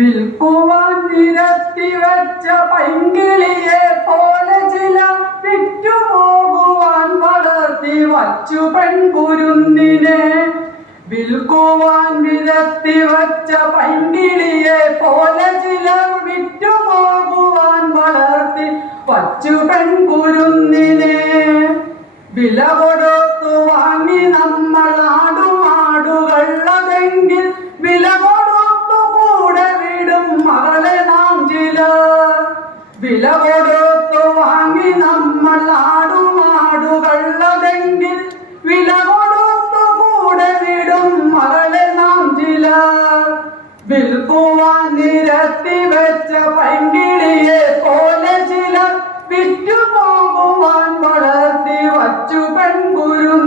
വിൽക്കുവാൻ നിരത്തി വെച്ച പൈങ്കിളിയെ പോലെ ചില വിറ്റുപോകുവാൻ വളർത്തി വച്ചു പെൺകുരുന്നിനെ. വിൽക്കുവാൻ നിരത്തി വച്ച പൈങ്കിളിയെ പോലെ ചിലർ വിറ്റുപോകുവാൻ വളർത്തി വച്ചു പെൺകുരുന്നിനെ. വില കൊടുത്തു വാങ്ങി നമ്മൾ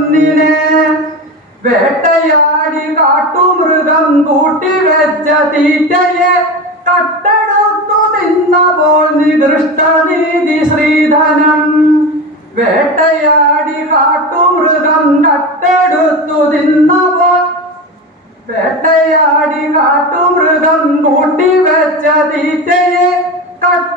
പെൺകുരുന്നിനെ വേട്ടയാടി കാട്ടുമൃഗം കൂട്ടി വെച്ച തീറ്റയെ കട്ടെടുത്തു നിന്നപ്പോൾ നികൃഷ്ടനീതി ശ്രീധനം. വേട്ടയാടി കാട്ടുമൃഗം കട്ടെടുത്തു തിന്നപ്പോൾ വേട്ടയാടി കാട്ടുമൃഗം കൂട്ടി വെച്ച തീറ്റയെ കട്ടെടുത്തു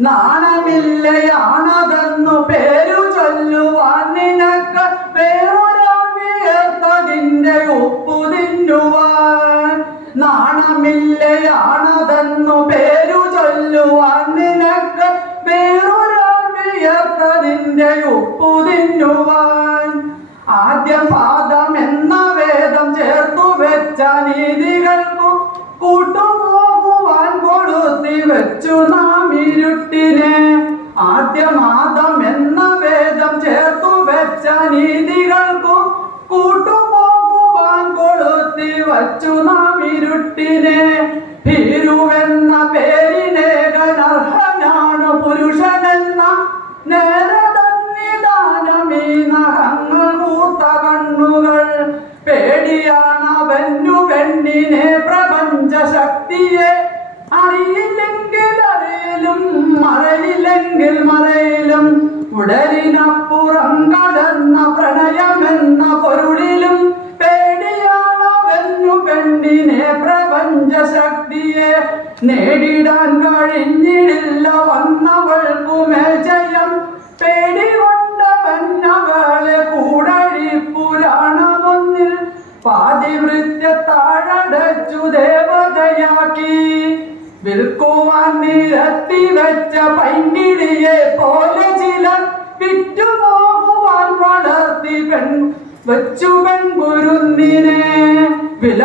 നാണമില്ലയാണതെന്നു പേരു ചൊല്ലുവാൻ നിനക്ക് വേറൊരാമിയേർത്തതിന്റെ ഉപ്പു തിന്നുവാൻ. നാണമില്ലയാണതെന്നു പേരു ചൊല്ലുവാൻ നിനക്ക് വേറൊരാമിയേർത്തതിന്റെ ഉപ്പു തിന്നുവാൻ. ആദ്യം പാദം എന്ന വേദം ചേർത്തു വെച്ച നീതികൾക്കു കൊടുത്തി വെച്ചു നാം ഇരുട്ടിനെ ആദ്യമാദം എന്ന വേദം ചേർത്തു വെച്ച നീതികൾക്കും കൂട്ടുപോകുവാൻ കൊളുത്തി വച്ചു നാം ഇരുട്ടിനെ ഭീരുവെന്ന പേരിനേകനർഹനാണ് പുരുഷനെന്ന നേരതന്നിദാനം ഈ നഖങ്ങൾ ഉടലിനപ്പുറം കടന്ന പ്രണയമെന്ന പൊരുളിലും പേടിയാളവെന്നു പെണ്ണിനെ പ്രപഞ്ച ശക്തിയെ നേടിടാൻ കഴിഞ്ഞിടില്ല. വന്നവൾക്കു ജയം. പേടി കൊണ്ടവന്നവളെ കൂടഴിപ്പുരാണമൊന്നിൽ പാതിവൃത്യ താഴടച്ചു ദേവതയാക്കി. വിൽക്കുവാൻ നിരത്തി വെച്ച പൈങ്കിടിയെ പോലെ വച്ചു പെൺകുരുന്നിനെ വില